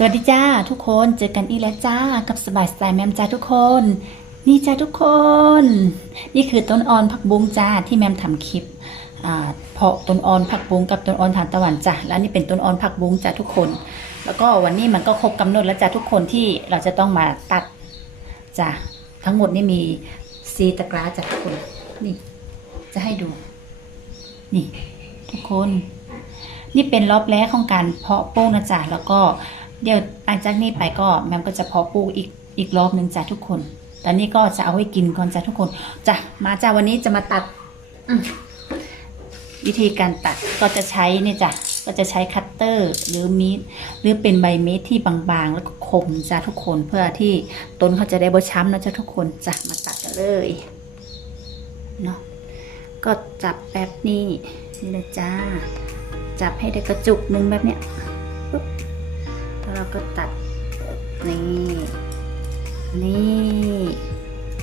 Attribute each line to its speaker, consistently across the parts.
Speaker 1: สวัสดีจ้าทุกคนเจอกันอีกแล้วจ้ากับสบายสไตล์แมมจ้าทุกคน นี่จ้าทุกคน นี่คือต้นอ่อนผักบุ้งจ้าที่แมมทำคลิปอ่าเพาะต้นอ่อนผักบุ้งกับต้นอ่อนทานตะวันจ้าแล้วนี่เป็นต้นอ่อนผักบุ้งจ้าทุกคน แล้วก็วันนี้มันก็ครบกำหนดแล้วจ้าทุกคนที่เราจะต้องมาตัดจ้าทั้งหมดนี่มีซีตะกร้าจ้าทุกคนนี่ จะให้ดู นี่ ทุกคน นี่เป็นรอบแรกของการเพาะโปลูกนะจ๊ะแล้วก็ เดี๋ยวหลังจากนี้ไปก็แมมก็จะพาะปลูกอีกอีกรอบหนึ่งจ้ะทุกคน ตอนนี้ก็จะเอาไว้กินก่อนจ้ะทุกคนจ้ะมาจ้ะวันนี้จะมาตัดวิธีการตัดก็จะใช้นี่จ้ะก็จะใช้คัตเตอร์หรือมีดหรือเป็นใบมีดที่บางๆ แล้วก็คมจ้ะทุกคนเพื่อที่ต้นเขาจะได้บ่ช้ำนะจ้ะทุกคนจ้ะมาตัดกันเลยเนาะก็จับแบบนี้นี่เลยจ้า จับให้ได้กระจุกหนึ่งแบบเนี้ยปุ๊บ แล้วเราก็ตัด นี่ นี่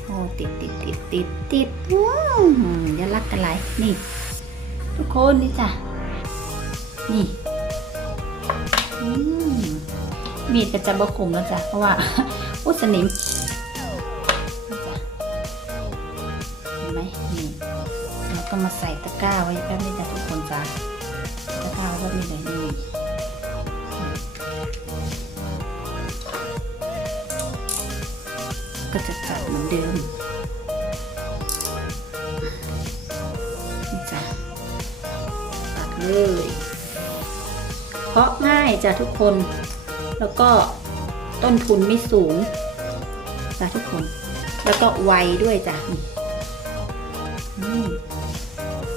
Speaker 1: โอ้ติดติดติดติดติดว้าวอย่ารักกันไหลนี่ ทุกคนนี่จ้ะ นี่อืมมีดก็จะบกคมแล้วจ้ะ เพราะว่า อุสนิมจ้ะเห็นไหมนี่แล้วก็มาใส่ตะกร้าไว้แป๊บนึงจ้ะทุกคนจ้ะจะข้าวก็มีเลยนี่ ก็จะตัดเหมือนเดิมนี่จ้ะตัดเลยเพราะง่ายจ้ะทุกคน แล้วก็ต้นทุนไม่สูงจ้ะทุกคน แล้วก็ไวด้วยจ้ะนี่อืม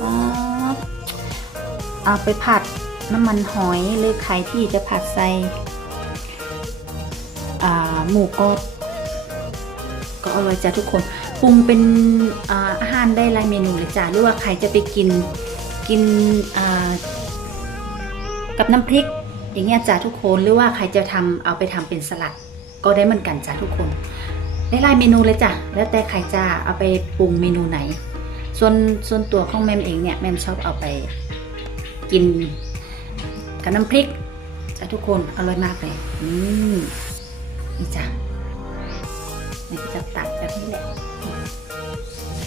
Speaker 1: ป๊บเอาไปผัด น้ำมันหอยหรือใครที่จะผัดใส่หมูกรอบก็อร่อยจ้ะทุกคนปรุงเป็นอาอาหารได้หลายเมนูเลยจ้ะหรือว่าใครจะไปกินกินกับน้ำพริก อย่างเงี้ยจ้ะทุกคนหรือว่าใครจะทำเอาไปทำเป็นสลัด ก็ได้เหมือนกันจ้ะทุกคนได้หลายเมนูเลยจ้ะแล้วแต่ใครจะเอาไปปรุงเมนูไหน ส่วนส่วนตัวของแมมเองเนี่ยแมมชอบเอาไปกิน กับน้ำพริกจ้ะทุกคนอร่อยมากเลยอืมนี่จ้ะนี่จะตัดแบบนี้แหละ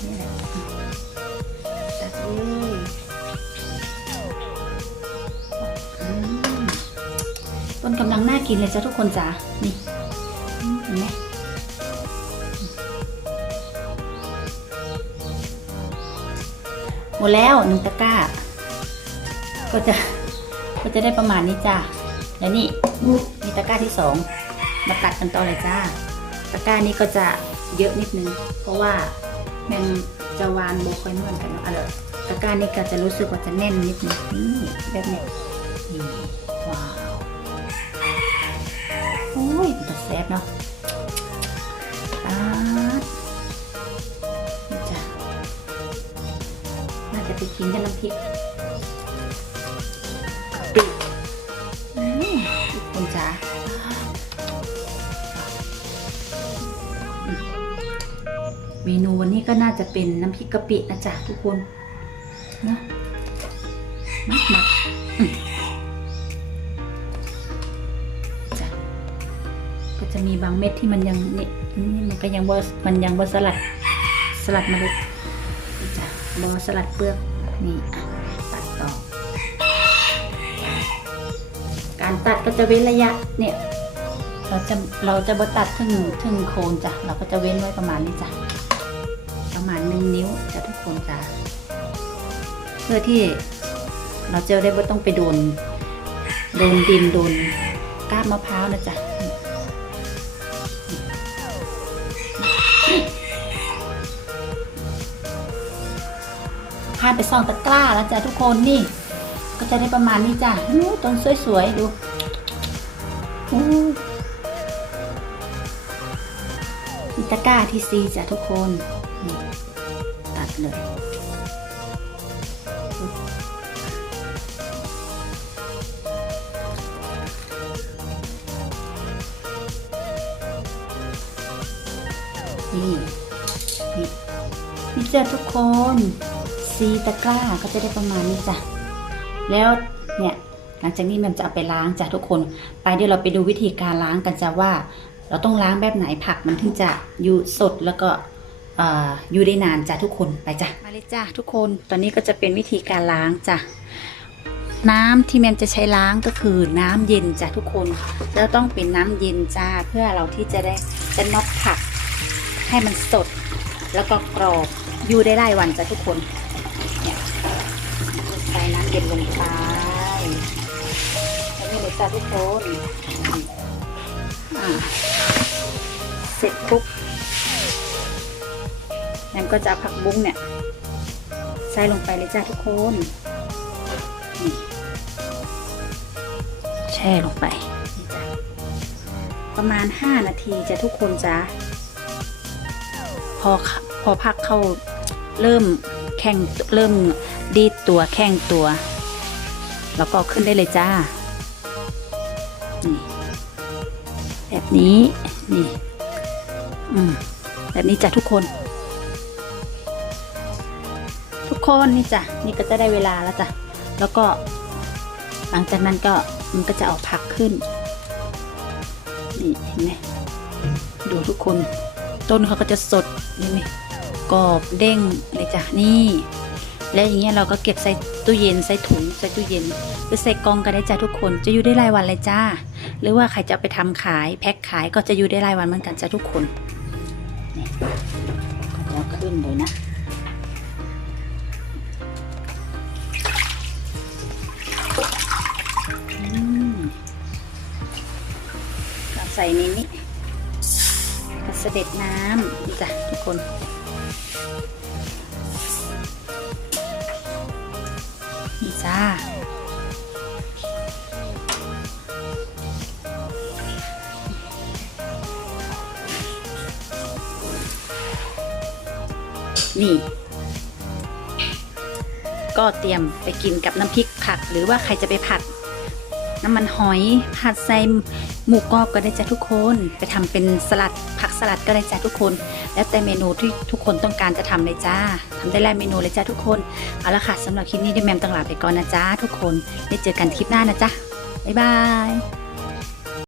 Speaker 1: นี่แหละตัดเลยอืมต้นกำลังน่ากินเลยจ้ะทุกคนจ้ะนี่เห็นไหมหมดแล้วหนึ่งตะกร้า ก็จะ ก็จะได้ประมาณนี้จ้าแล้วนี่มีตะกร้าที่สองมาตัดกันต่อเลยจ้า ตะกร้านี้ก็จะเยอะนิดนึง เพราะว่าแมงจะวานโบคอยเหมือนกันเนาะอะไรตะกร้านี้ก็จะรู้สึกว่าจะแน่นนิดนึงนี่แบบเนี้ยนี่ว้าวโอ้ยมันจะแซ่บเนาะอ่านี่จ้ะน่าจะไปกินกับน้ำพริก เมนูวันนี้ก็น่าจะเป็นน้ำพริกกะปินะจ๊ะทุกคนนะมามาอืมจ้ะก็จะมีบางเม็ดที่มันยังนี่นี่มันก็ยังบ่มันยังบ่สลัดสลัดมาเลยจ้ะบ่สลัดเปลือกนี่อะตัดต่อการตัดก็จะเว้นระยะเนี่ยเราจะเราจะบตัดถึงถึงโคนจ้ะเราก็จะเว้นไว้ประมาณนี้จ้ะ มาณหนึ่งนิ้วจะทุกคนจ้ะเพื่อที่เราจะได้ไม่ต้องไปโดน โดนดินโดนก้านมะพร้าวนะจ๊ะพาไปซ่องตะกร้าแล้วจ้ะทุกคนนี่ ก็จะได้ประมาณนี้จ้ะอู้ต้นสวยๆดูอู้มีตะกร้าที่ซีจ้ะทุกคนนี่ เลยนี่นี่นี่จ้ะทุกคนซีตะกร้าก็จะได้ประมาณนี้จ้ะแล้วเนี่ยหลังจากนี้แมมจะเอาไปล้างจ้ะทุกคน ไปเดี๋ยวเราไปดูวิธีการล้างกันจ้ะว่า เราต้องล้างแบบไหนผักมันถึงจะอยู่สดแล้วก็ อยู่ได้นานจ้ะทุกคนไปจ้ะมาเลยจ้ะทุกคนตอนนี้ก็จะเป็นวิธีการล้างจ้ะน้ำที่แมมจะใช้ล้างก็คือน้ำเย็นจ้ะทุกคนแล้วต้องเป็นน้ำเย็นจ้าเพื่อเราที่จะได้จะน็อกผัก ให้มันสด แล้วก็กรอบอยู่ได้หลายวันจ้ะทุกคนเนี่ยใส่น้ำเย็นลงไปแล้วนี่เลยจ้ะทุกคนเสร็จปุ๊บ นั่นก็จะผักบุ้งเนี่ยใส่ลงไปเลยจ้ะทุกคนนี่แช่ลงไปนี่จ้ะประมาณ 5 นาทีจะทุกคนจ้ะพอพอพักเข้าเริ่มแข่งเริ่มดีตัวแข่งตัว แล้วก็ขึ้นได้เลยจ้านี่แบบนี้นี่ อืมแบบนี้จ้ะทุกคน คนนี่จ้ะนี่ก็จะได้เวลาแล้วจ้ะแล้วก็หลังจากนั้นก็มันก็จะออกผักขึ้นนี่เห็นไหมดูทุกคน ต้นเขาก็จะสดนี่ไหมกรอบเด้งเลยจ้ะนี่ และอย่างเงี้ยเราก็เก็บใส่ตู้เย็นใส่ถุงใส่ตู้เย็นหรือใส่กล่องก็ได้จ้ะทุกคนจะอยู่ได้รายวันเลยจ้า หรือว่าใครจะเอาไปทำขายแพ็คขายก็จะอยู่ได้รายวันเหมือนกันจ้ะทุกคนนี่ก็จะขึ้นเลยนะ เสด็จน้ำนี่จ้ะทุกคน นี่จ้านี่ ก็เตรียมไปกินกับน้ำพริกผักหรือว่าใครจะไปผัด น้ำมันหอยผัดใส่ หมูกรอบก็ได้จ้ะทุกคน ไปทำเป็นสลัดผักสลัดก็ได้จ้ะทุกคน แล้วแต่เมนูที่ทุกคนต้องการจะทำเลยจ้าทำได้หลายเมนูเลยจ้าทุกคนเอาละค่ะสำหรับคลิปนี้ดิแมมต้องลาไปก่อนนะจ้าทุกคนได้เจอกันคลิปหน้านะจ้ะบ๊ายบาย